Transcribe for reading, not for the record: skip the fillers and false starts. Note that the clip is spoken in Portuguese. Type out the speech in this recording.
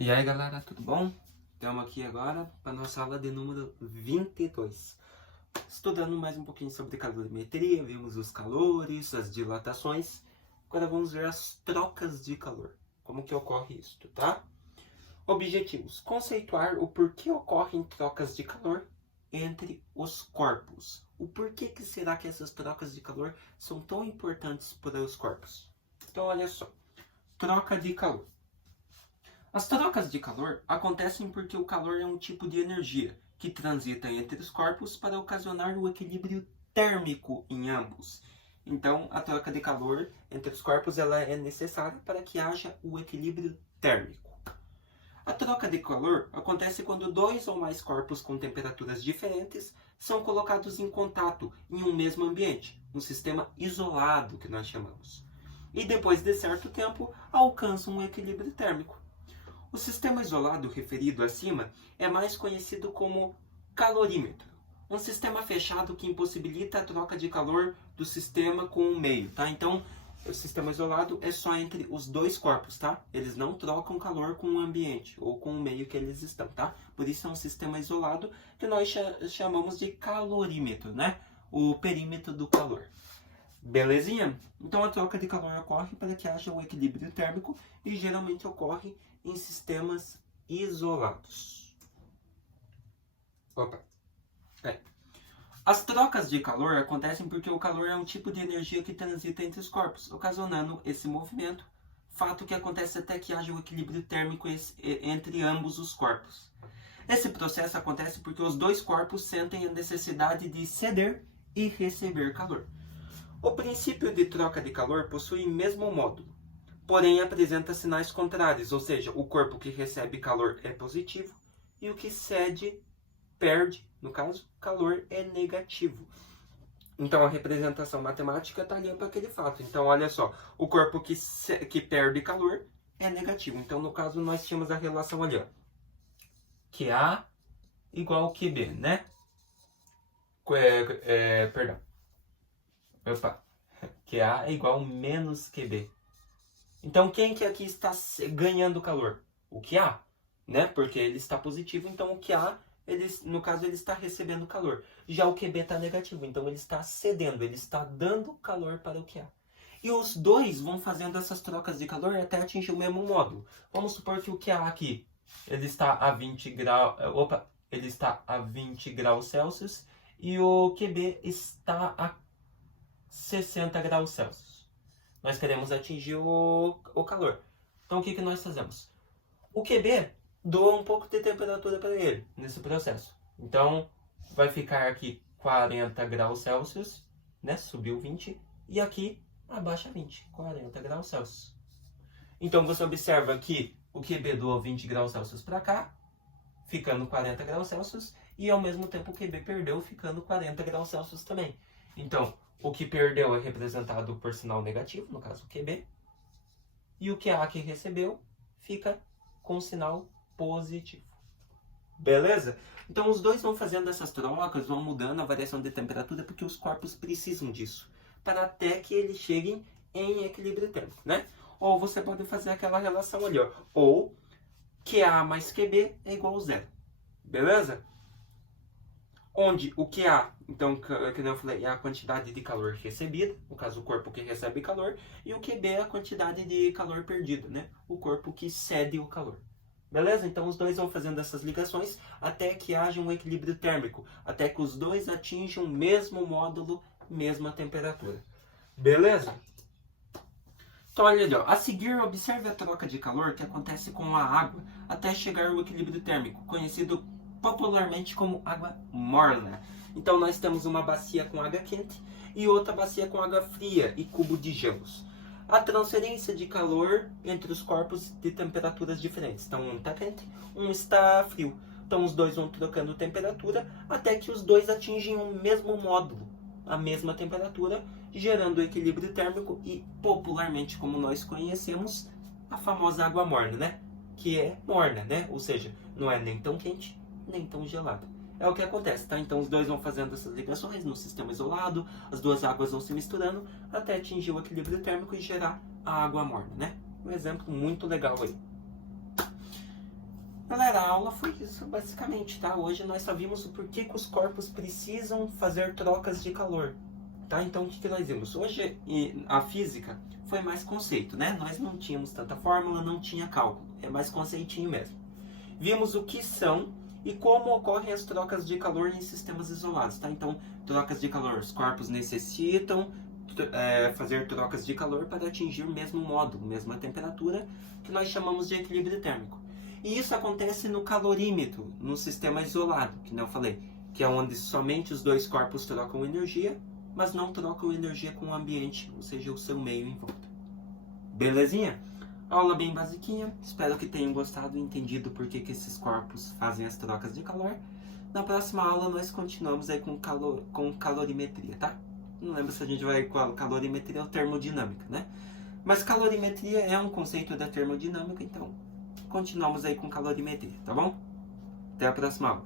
E aí galera, tudo bom? Estamos aqui agora para nossa aula de número 22. Estudando mais um pouquinho sobre calorimetria, vimos os calores, as dilatações. Agora vamos ver as trocas de calor. Como que ocorre isso, tá? Objetivos: conceituar o porquê ocorrem trocas de calor entre os corpos. O porquê que será que essas trocas de calor são tão importantes para os corpos? Então olha só, troca de calor. As trocas de calor acontecem porque o calor é um tipo de energia que transita entre os corpos para ocasionar o equilíbrio térmico em ambos. Então, a troca de calor entre os corpos ela é necessária para que haja o equilíbrio térmico. A troca de calor acontece quando dois ou mais corpos com temperaturas diferentes são colocados em contato em um mesmo ambiente, um sistema isolado que nós chamamos. E depois de certo tempo, alcançam um equilíbrio térmico. O sistema isolado referido acima é mais conhecido como calorímetro, um sistema fechado que impossibilita a troca de calor do sistema com o meio, tá? Então, o sistema isolado é só entre os dois corpos, tá? Eles não trocam calor com o ambiente ou com o meio que eles estão, tá? Por isso é um sistema isolado que nós chamamos de calorímetro, né? O perímetro do calor. Belezinha? Então a troca de calor ocorre para que haja um equilíbrio térmico e geralmente ocorre em sistemas isolados. As trocas de calor acontecem porque o calor é um tipo de energia que transita entre os corpos, ocasionando esse movimento, fato que acontece até que haja um equilíbrio térmico entre ambos os corpos. Esse processo acontece porque os dois corpos sentem a necessidade de ceder e receber calor. O princípio de troca de calor possui o mesmo módulo, porém apresenta sinais contrários, ou seja, o corpo que recebe calor é positivo e o que cede, perde, no caso, calor é negativo. Então a representação matemática está ali para aquele fato. Então olha só, o corpo que perde calor é negativo. Então no caso nós tínhamos a relação ali, ó, QA igual QB, né? Perdão. QA é igual menos QB. Então, quem que aqui está ganhando calor? O QA, né? Porque ele está positivo, então o QA, no caso, ele está recebendo calor. Já o QB está negativo, então ele está cedendo, ele está dando calor para o QA. E os dois vão fazendo essas trocas de calor até atingir o mesmo módulo. Vamos supor que o QA aqui, ele está a 20 graus, ele está a 20 graus Celsius e o QB está a 60 graus Celsius. Nós queremos atingir o calor. Então o que nós fazemos? O QB doa um pouco de temperatura para ele nesse processo. Então vai ficar aqui 40 graus Celsius, né? Subiu 20. E aqui abaixa 20, 40 graus Celsius. Então você observa que o QB doa 20 graus Celsius para cá, ficando 40 graus Celsius. E ao mesmo tempo o QB perdeu, ficando 40 graus Celsius também. Então, o que perdeu é representado por sinal negativo, no caso o QB. E o QA que recebeu fica com sinal positivo. Beleza? Então os dois vão fazendo essas trocas, vão mudando a variação de temperatura, porque os corpos precisam disso, para até que eles cheguem em equilíbrio térmico, né? Ou você pode fazer aquela relação ali, ó. Ou QA mais QB é igual a 0. Beleza? Onde o QA, então, como eu falei, é a quantidade de calor recebida, no caso o corpo que recebe calor, e o QB é a quantidade de calor perdido, né? O corpo que cede o calor. Beleza? Então os dois vão fazendo essas ligações até que haja um equilíbrio térmico, até que os dois atinjam o mesmo módulo, mesma temperatura. Beleza? Então olha ali, ó. A seguir observe a troca de calor que acontece com a água até chegar ao equilíbrio térmico, conhecido popularmente como água morna. Então nós temos uma bacia com água quente e outra bacia com água fria e cubo de gelos. A transferência de calor entre os corpos de temperaturas diferentes. Então um está quente, um está frio. Então os dois vão trocando temperatura até que os dois atingem o mesmo módulo, a mesma temperatura, gerando o equilíbrio térmico e popularmente, como nós conhecemos, a famosa água morna, né? Que é morna, né? Ou seja, não é nem tão quente nem tão gelada. É o que acontece, tá? Então os dois vão fazendo essas ligações no sistema isolado, as duas águas vão se misturando até atingir o equilíbrio térmico e gerar a água morna, né? Um exemplo muito legal aí. Galera, a aula foi isso basicamente, tá? Hoje nós só vimos o porquê que os corpos precisam fazer trocas de calor, tá? Então, o que nós vimos? Hoje, a física foi mais conceito, né? Nós não tínhamos tanta fórmula, não tinha cálculo. É mais conceitinho mesmo. Vimos o que são e como ocorrem as trocas de calor em sistemas isolados, tá? Então, trocas de calor. Os corpos necessitam fazer trocas de calor para atingir o mesmo módulo, mesma temperatura, que nós chamamos de equilíbrio térmico. E isso acontece no calorímetro, no sistema isolado, que não falei, que é onde somente os dois corpos trocam energia, mas não trocam energia com o ambiente, ou seja, o seu meio em volta. Belezinha? Aula bem basiquinha, espero que tenham gostado e entendido por que esses corpos fazem as trocas de calor. Na próxima aula nós continuamos aí com calorimetria, tá? Não lembro se a gente vai com calorimetria ou termodinâmica, né? Mas calorimetria é um conceito da termodinâmica, então continuamos aí com calorimetria, tá bom? Até a próxima aula.